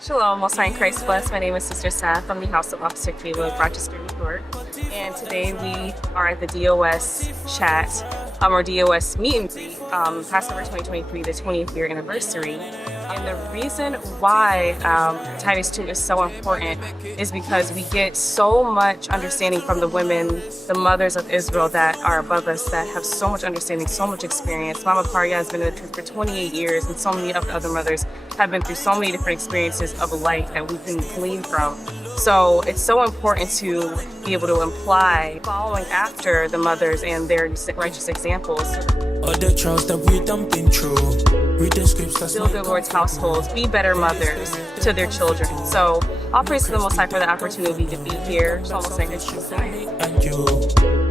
Shalom, Most High in Christ bless. My name is Sister Seth from the House of Officer Caleb, Rochester, New York. And today we are at the DOS chat, or DOS meet and greet, Passover 2023, the 20th year anniversary. And the reason why Titus 2 is so important is because we get so much understanding from the women, the mothers of Israel that are above us, that have so much understanding, so much experience. Mama Parya has been in the truth for 28 years, and so many of the other mothers have been through so many different experiences of life that we can glean from. So it's so important to be able to imply following after the mothers and their righteous examples. Other trials that we done been through. Read the scripts, build their Lord's households, be better mothers to their children. So all praise to the Most High for the opportunity to be here. It's almost like it's and you.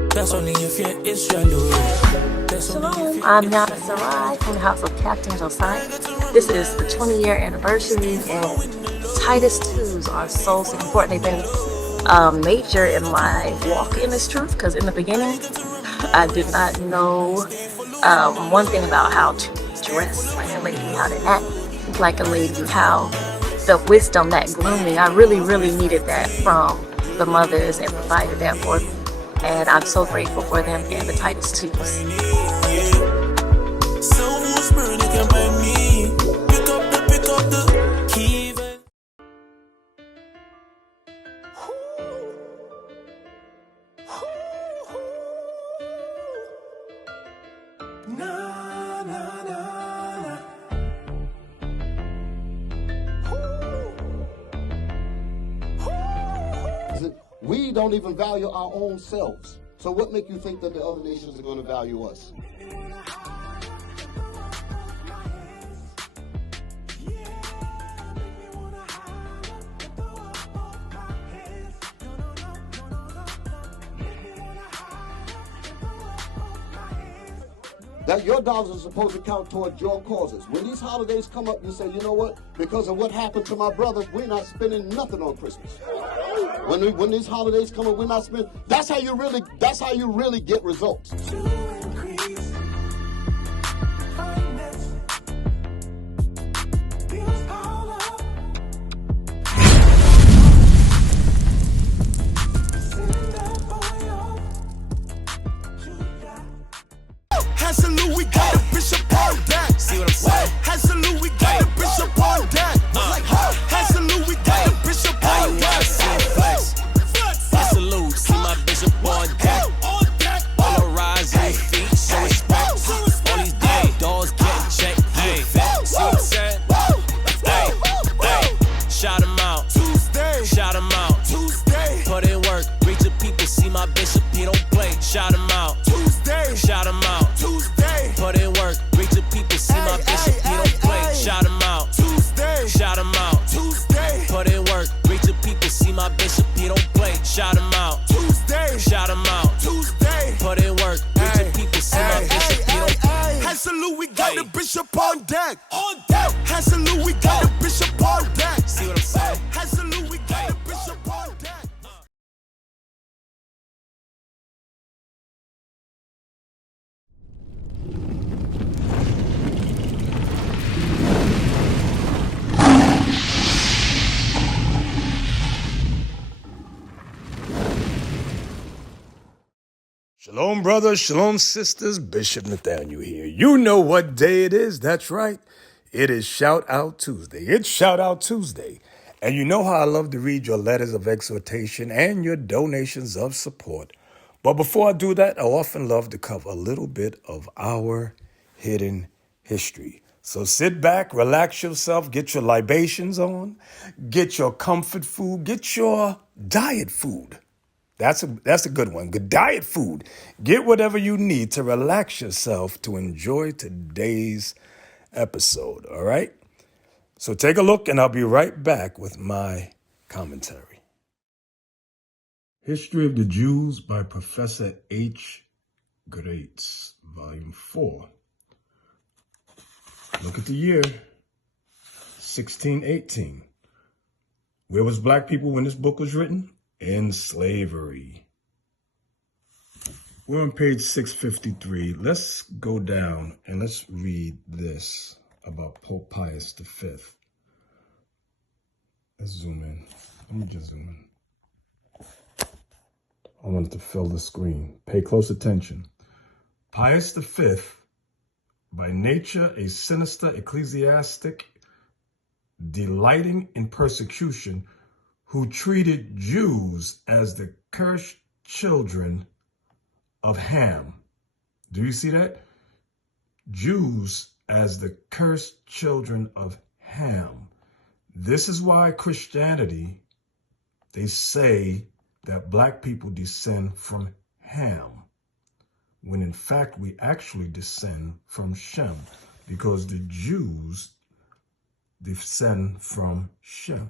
That's only if you're Israelite. Shalom, I'm Yana Sarai from the House of Captain Josiah. This is the 20-year anniversary, and Titus 2s are so important. They've been major in my walk in this truth, because in the beginning, I did not know one thing about how to dress like a lady, how to act like a lady, how the wisdom that grew me. I really needed that from the mothers and provided that for me. And I'm so grateful for them and the Titus 2s. We don't even value our own selves. So what makes you think that the other nations are going to value us? That your dollars are supposed to count toward your causes. When these holidays come up, you say, you know what? Because of what happened to my brother, we're not spending nothing on Christmas. When these holidays come up, we're not spending. That's how you really get results. We got a bishop on deck. See what I'm saying? Hazelou, we got a bishop on deck. Hazelou, we got a bishop on deck. Hazelou, see my bishop on deck. All rising feet, show respect. All these damn dogs getting checked. Hey, see what I'm saying? Hey, shout him out. Tuesday, shout him out. Tuesday, put in work. Reach the people, see my bishop, he don't play. Shout him out. Tuesday, shout him out. Tuesday, put in work. Reach the people, see my bishop, he don't play. Shout him out. Tuesday, shout him out. Tuesday, put in work. Reach the people, see my bishop, he don't play. Shout him out. Tuesday, shout him out. Tuesday, put in work. Reach the people, see my bishop, he don't play. Hazelou, we got the bishop on deck. On deck. Hazelou, we got the bishop on deck. See what I'm saying? Hazelou, we got the bishop on deck. Shalom, brothers. Shalom, sisters. Bishop Nathaniel here. You know what day it is. That's right. It is Shout Out Tuesday. It's Shout Out Tuesday. And you know how I love to read your letters of exhortation and your donations of support. But before I do that, I often love to cover a little bit of our hidden history. So sit back, relax yourself, get your libations on, get your comfort food, get your diet food. That's a good one. Good diet food. Get whatever you need to relax yourself to enjoy today's episode, all right? So take a look, and I'll be right back with my commentary. History of the Jews by Professor H. Grates, Volume 4. Look at the year, 1618. Where was black people when this book was written? In slavery. We're on page 653. Let's go down and let's read this about Pope Pius V. Let's zoom in. Let me just zoom in. I wanted to fill the screen. Pay close attention. Pius V, by nature a sinister ecclesiastic, delighting in persecution, who treated Jews as the cursed children of Ham. Do you see that? Jews as the cursed children of Ham. This is why Christianity, they say that black people descend from Ham, when in fact we actually descend from Shem, because the Jews descend from Shem.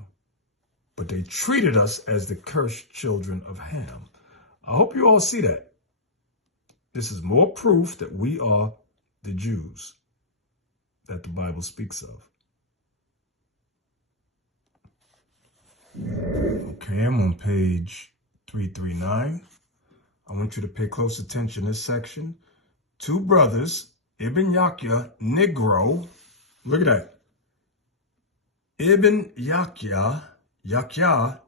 But they treated us as the cursed children of Ham. I hope you all see that. This is more proof that we are the Jews that the Bible speaks of. Okay, I'm on page 339. I want you to pay close attention to this section. Two brothers, Ibn Yahya, Negro. Look at that. Ibn Yahya,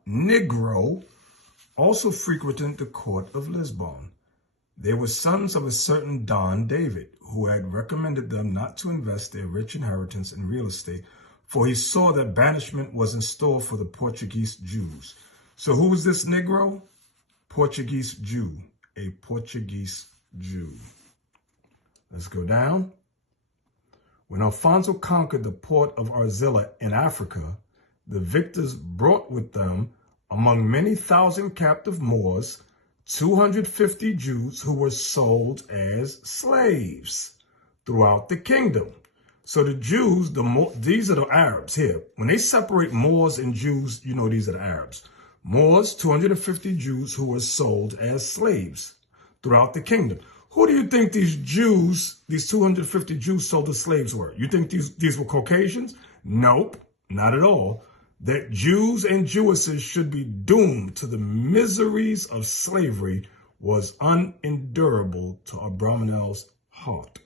Negro, also frequented the court of Lisbon. They were sons of a certain Don David, who had recommended them not to invest their rich inheritance in real estate, for he saw that banishment was in store for the Portuguese Jews. So who was this Negro? Portuguese Jew, a Portuguese Jew. Let's go down. When Alfonso conquered the port of Arzilla in Africa, the victors brought with them, among many thousand captive Moors, 250 Jews who were sold as slaves throughout the kingdom. So the Jews, these are the Arabs here. When they separate Moors and Jews, you know these are the Arabs. Moors, 250 Jews who were sold as slaves throughout the kingdom. Who do you think these Jews, these 250 Jews sold as slaves were? You think these were Caucasians? Nope, not at all. That Jews and Jewesses should be doomed to the miseries of slavery was unendurable to Abramel's heart.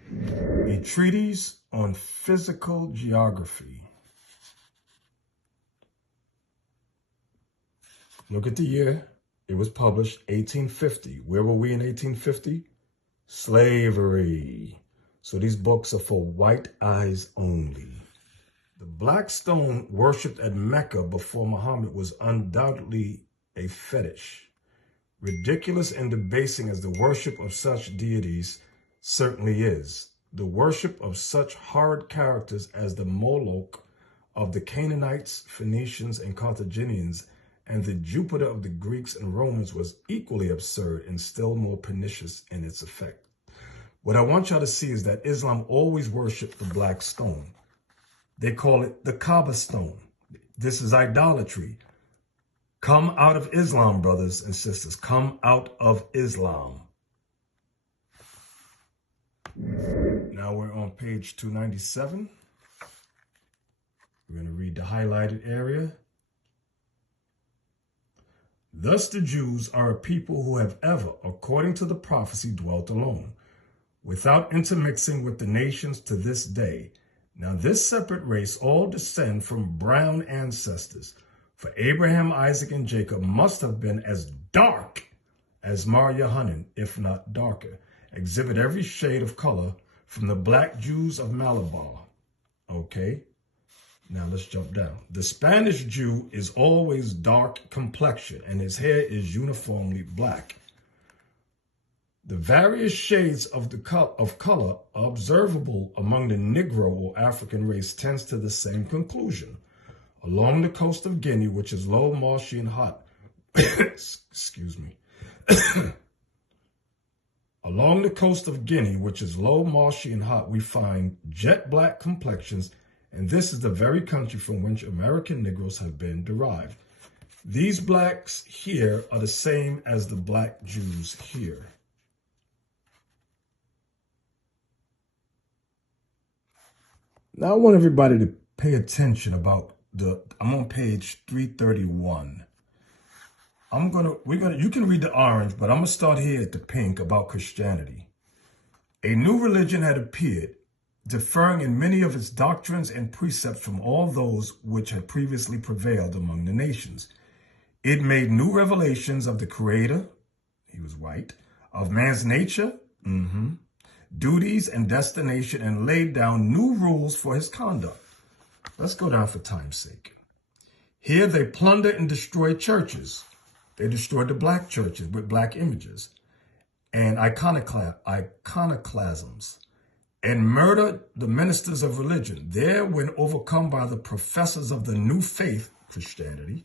A treatise on physical geography. Look at the year. It was published 1850. Where were we in 1850? Slavery. So these books are for white eyes only. The black stone worshipped at Mecca before Muhammad was undoubtedly a fetish. Ridiculous and debasing as the worship of such deities certainly is, the worship of such hard characters as the Moloch of the Canaanites, Phoenicians, and Carthaginians, and the Jupiter of the Greeks and Romans was equally absurd and still more pernicious in its effect. What I want y'all to see is that Islam always worshiped the black stone. They call it the Kaaba stone. This is idolatry. Come out of Islam, brothers and sisters. Come out of Islam. Now we're on page 297. We're going to read the highlighted area. Thus the Jews are a people who have ever, according to the prophecy, dwelt alone, without intermixing with the nations to this day. Now this separate race all descend from brown ancestors, for Abraham, Isaac, and Jacob must have been as dark as Mar Yohanan, if not darker, exhibit every shade of color from the black Jews of Malabar. Okay, now let's jump down. The Spanish Jew is always dark complexion and his hair is uniformly black. The various shades of color observable among the Negro or African race tends to the same conclusion. Along the coast of Guinea, which is low, marshy, and hot, excuse me. Along the coast of Guinea, which is low, marshy, and hot, we find jet black complexions, and this is the very country from which American Negroes have been derived. These blacks here are the same as the black Jews here. Now I want everybody to pay attention about I'm on page 331. You can read the orange, but I'm gonna start here at the pink about Christianity. A new religion had appeared, differing in many of its doctrines and precepts from all those which had previously prevailed among the nations. It made new revelations of the Creator, he was white, of man's nature, duties and destination, and laid down new rules for his conduct. Let's go down for time's sake. Here they plunder and destroy churches. They destroyed the black churches with black images and iconoclasms, and murdered the ministers of religion. There, when overcome by the professors of the new faith, Christianity,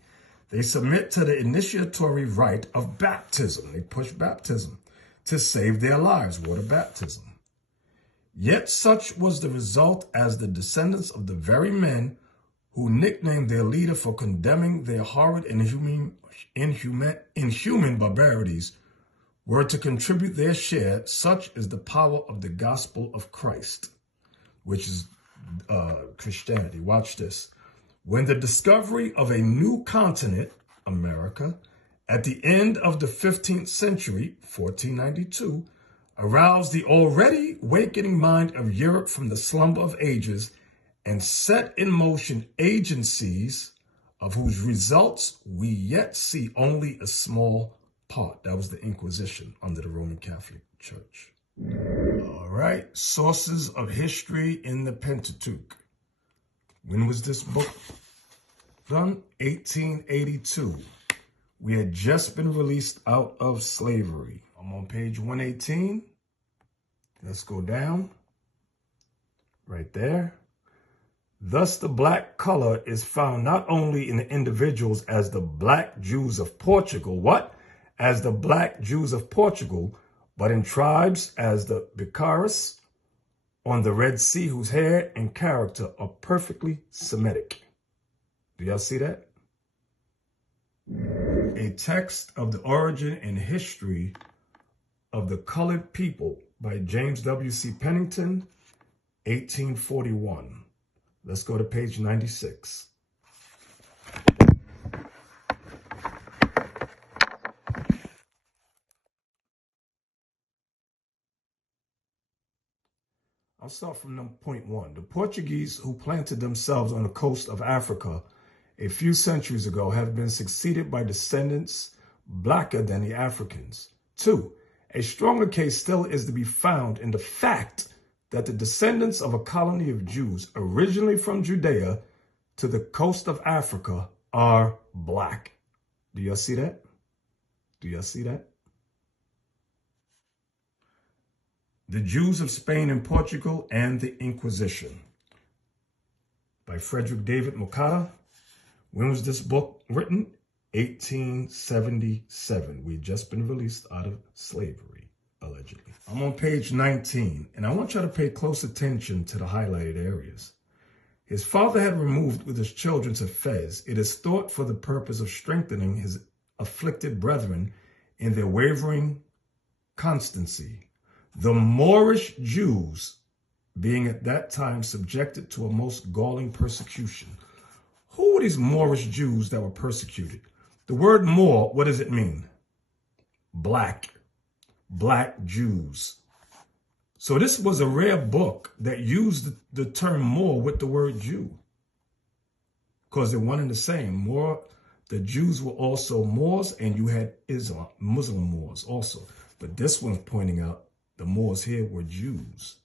they submit to the initiatory rite of baptism. They push baptism to save their lives, water baptism. Yet such was the result as the descendants of the very men who nicknamed their leader for condemning their horrid and inhuman barbarities were to contribute their share. Such is the power of the gospel of Christ, which is Christianity. Watch this. When the discovery of a new continent, America, at the end of the 15th century, 1492, aroused the already awakening mind of Europe from the slumber of ages and set in motion agencies of whose results we yet see only a small part. That was the Inquisition under the Roman Catholic Church. All right, sources of history in the Pentateuch. When was this book done? 1882. We had just been released out of slavery. I'm on page 118. Let's go down. Right there. Thus, the black color is found not only in the individuals as the black Jews of Portugal, as the black Jews of Portugal, but in tribes as the Bicaris on the Red Sea, whose hair and character are perfectly Semitic. Do y'all see that? A text of the origin and history of the colored people by James W.C. Pennington, 1841. Let's go to page 96. I'll start from point one. The Portuguese who planted themselves on the coast of Africa a few centuries ago have been succeeded by descendants blacker than the Africans. 2. A stronger case still is to be found in the fact that the descendants of a colony of Jews originally from Judea to the coast of Africa are black. Do y'all see that? Do y'all see that? The Jews of Spain and Portugal and the Inquisition by Frederick David Mokata. When was this book written? 1877. We'd just been released out of slavery, allegedly. I'm on page 19, and I want you to pay close attention to the highlighted areas. His father had removed with his children to Fez. It is thought for the purpose of strengthening his afflicted brethren in their wavering constancy. The Moorish Jews being at that time subjected to a most galling persecution. Who were these Moorish Jews that were persecuted? The word Moor, what does it mean? Black. Black Jews. So this was a rare book that used the term Moor with the word Jew, because they're one and the same. Moor, the Jews were also Moors, and you had Islam, Muslim Moors also. But this one's pointing out the Moors here were Jews.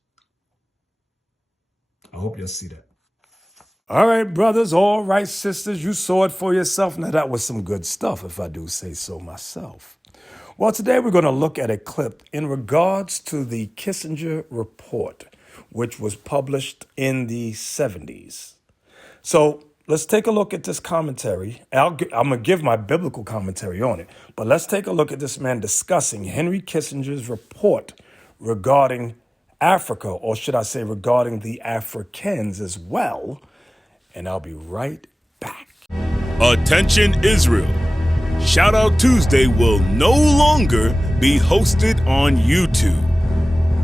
I hope y'all see that. All right, brothers. All right, sisters. You saw it for yourself. Now, that was some good stuff, if I do say so myself. Well, today we're going to look at a clip in regards to the Kissinger report, which was published in the 70s. So let's take a look at this commentary. I'm going to give my biblical commentary on it, but let's take a look at this man discussing Henry Kissinger's report regarding Africa, or should I say regarding the Africans as well. And I'll be right back. Attention Israel. Shout Out Tuesday will no longer be hosted on YouTube.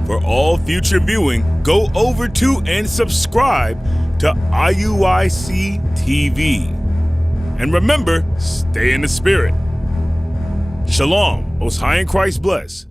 For all future viewing, go over to and subscribe to IUIC TV. And remember, stay in the spirit. Shalom, Most High in Christ bless.